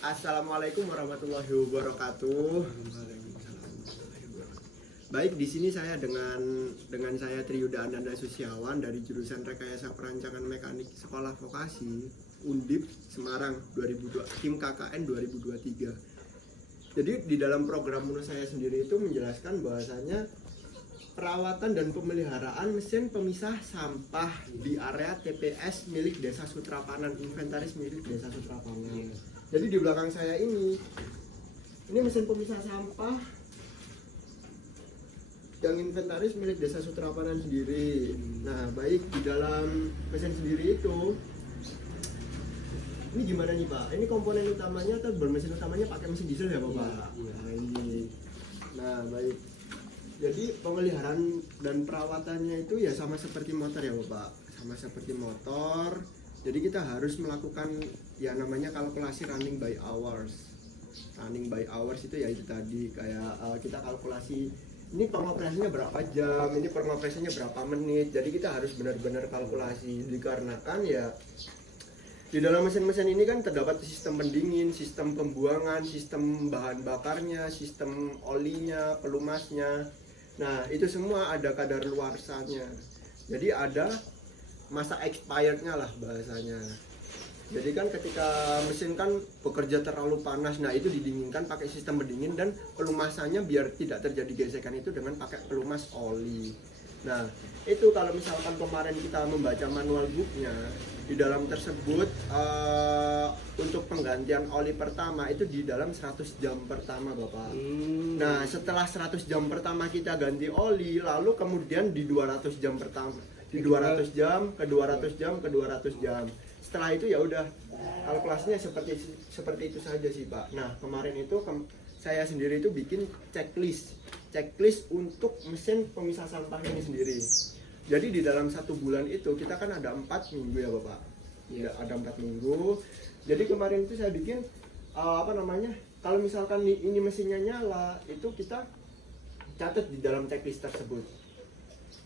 Assalamualaikum warahmatullahi wabarakatuh. Baik, di sini saya dengan saya Triyuda Ananda Susiawan dari jurusan Rekayasa Perancangan Mekanik Sekolah Vokasi Undip Semarang 2002, tim KKN 2023. Jadi di dalam program menurut saya sendiri itu menjelaskan bahwasanya perawatan dan pemeliharaan mesin pemisah sampah di area TPS milik Desa Sutrapanan, inventaris milik Desa Sutrapanan. Jadi di belakang saya ini mesin pemisah sampah yang inventaris milik Desa Sutrapanan sendiri. Nah, baik, di dalam mesin sendiri itu ini gimana nih Pak? Ini komponen utamanya atau bermesin utamanya pakai mesin diesel ya Bapak? Iya. Nah ini. Nah baik. Jadi pemeliharaan dan perawatannya itu ya sama seperti motor ya Bapak. Sama seperti motor. Jadi kita harus melakukan ya namanya kalkulasi running by hours. Running by hours itu ya itu tadi kayak kita kalkulasi ini pengoperasinya berapa jam, ini pengoperasinya berapa menit. Jadi kita harus benar-benar kalkulasi dikarenakan ya di dalam mesin-mesin ini kan terdapat sistem pendingin, sistem pembuangan, sistem bahan bakarnya, sistem olinya, pelumasnya. Nah, itu semua ada kadar luarsanya. Jadi ada masa expirednya lah bahasanya. Jadi kan ketika mesin kan bekerja terlalu panas, nah itu didinginkan pakai sistem pendingin dan pelumasannya biar tidak terjadi gesekan itu dengan pakai pelumas oli. Nah, itu kalau misalkan kemarin kita membaca manual booknya, di dalam tersebut untuk penggantian oli pertama itu di dalam 100 jam pertama Bapak. Nah, setelah 100 jam pertama kita ganti oli, lalu kemudian di 200 jam pertama, di 200 jam, ke 200 jam, ke 200 jam. Setelah itu ya udah kalkulasinya seperti itu saja sih Pak. Nah, kemarin itu saya sendiri itu bikin checklist untuk mesin pemisah sampah ini sendiri. Jadi di dalam 1 bulan itu kita kan ada 4 minggu ya Bapak. Ya, ada 4 minggu. Jadi kemarin itu saya bikin kalau misalkan ini mesinnya nyala, itu kita catat di dalam checklist tersebut.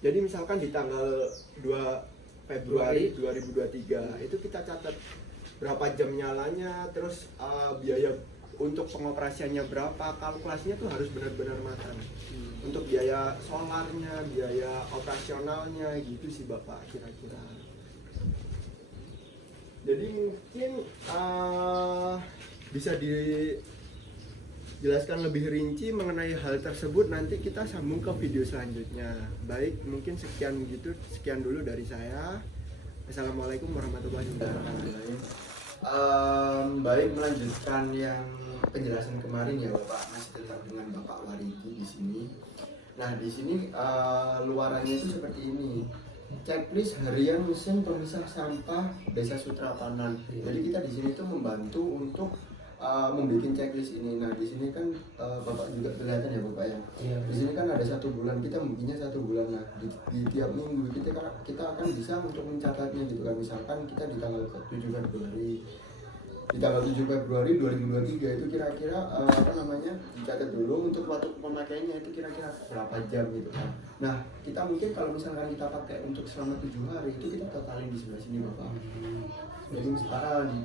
Jadi misalkan di tanggal 2 Februari 2023 itu kita catat berapa jam nyalanya, terus biaya untuk pengoperasiannya berapa, kalkulasinya tuh harus benar-benar matang. Untuk biaya solarnya, biaya operasionalnya gitu sih Bapak kira-kira. Jadi mungkin bisa dijelaskan lebih rinci mengenai hal tersebut, nanti kita sambung ke video selanjutnya. Baik, mungkin sekian dulu dari saya. Assalamualaikum warahmatullahi wabarakatuh. Baik, melanjutkan yang penjelasan kemarin ya Bapak, masih tetap dengan Bapak Waridi di sini. Nah, di sini luarannya itu seperti ini. Checklist harian mesin pemisah sampah Desa Sutrapanan. Jadi kita di sini tuh membantu untuk membuat checklist ini. Nah, di sini kan Bapak juga kelihatan ya Bapak ya. Iya. Di sini kan ada 1 bulan, kita bikinnya 1 bulan. Nah, di tiap minggu kita akan bisa untuk mencatatnya gitu kan. Misalkan kita di tanggal 7 Februari. Di tanggal 7 Februari 2023 itu kira-kira dicatat dulu untuk waktu pemakaiannya itu kira-kira berapa jam gitu kan. Nah, kita mungkin kalau misalkan kita pakai untuk selama 7 hari itu kita totalin di sebelah sini Bapak.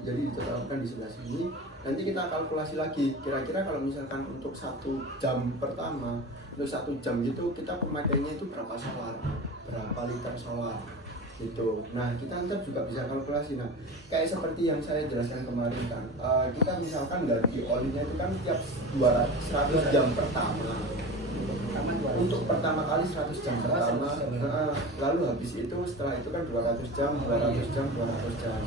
Jadi ditotalkan di sebelah sini. Nanti kita kalkulasi lagi kira-kira kalau misalkan untuk 1 jam pertama, untuk 1 jam gitu kita pemakaiannya itu berapa solar, berapa liter solar gitu. Nah, kita ntar juga bisa kalkulasi. Nah, kayak seperti yang saya jelaskan kemarin kan, kita misalkan ganti olinya itu kan tiap 100 jam pertama. Untuk pertama kali 100 jam pertama, lalu habis itu setelah itu kan 200 jam, 200 jam, 200 jam.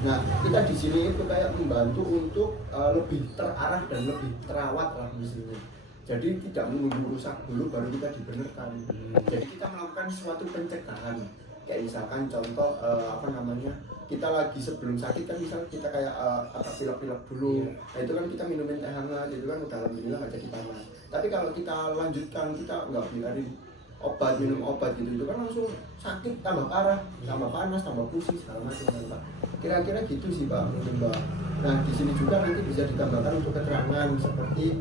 Nah, kita di sini itu kayak membantu untuk lebih terarah dan lebih terawat lah mesinnya. Jadi tidak menunggu rusak dulu baru kita dibenarkan. Jadi kita melakukan suatu pencegahan. Kayak misalkan contoh kita lagi sebelum sakit kan misal kita kayak pilek-pilek dulu. Nah, itu kan kita minumin teh hangat, itu kan udah alhamdulillah nggak jadi panas. Tapi kalau kita lanjutkan, kita nggak biarin minum obat gitu, itu kan langsung sakit, tambah parah, tambah panas, tambah pusing segala macam kan Pak. Kira-kira gitu sih Pak menurut Mbak. Nah, di sini juga nanti bisa ditambahkan untuk keterangan seperti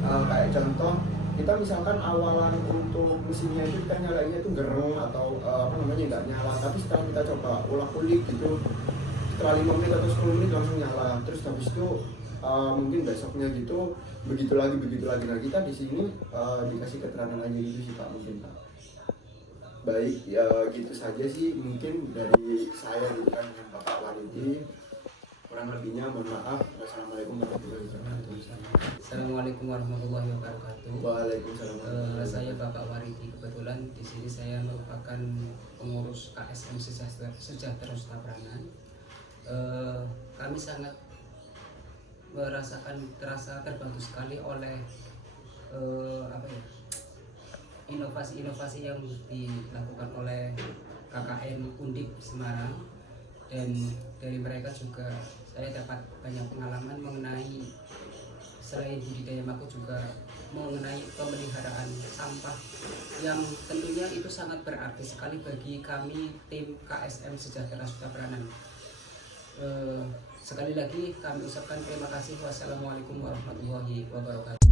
kayak contoh kita misalkan awalan untuk mesinnya itu kita nyalainnya itu gereng atau nggak nyala, tapi setelah kita coba ulang-ulik gitu setelah 5 menit atau 10 menit langsung nyala. Terus habis itu mungkin besoknya gitu begitu lagi. Nah kita di sini dikasih keterangan aja gitu sih Pak, mungkin Pak. Baik, ya gitu saja sih mungkin dari saya gitu kan dengan Bapak Walidi. Kurang lebihnya mohon maaf. Wassalamualaikum warahmatullahi wabarakatuh. Assalamualaikum warahmatullahi wabarakatuh. Waalaikumsalam. Saya Bapak Waridi. Kebetulan di sini saya merupakan pengurus KSM Sejahtera Sukapranan. Kami sangat terasa terbantu sekali oleh inovasi-inovasi yang dilakukan oleh KKN Undip Semarang, dan dari mereka juga saya dapat banyak pengalaman mengenai selain budidaya mako juga mengenai pemeliharaan sampah yang tentunya itu sangat berarti sekali bagi kami tim KSM Sejahtera Sukapranan. Sekali lagi kami ucapkan terima kasih. Wassalamualaikum warahmatullahi wabarakatuh.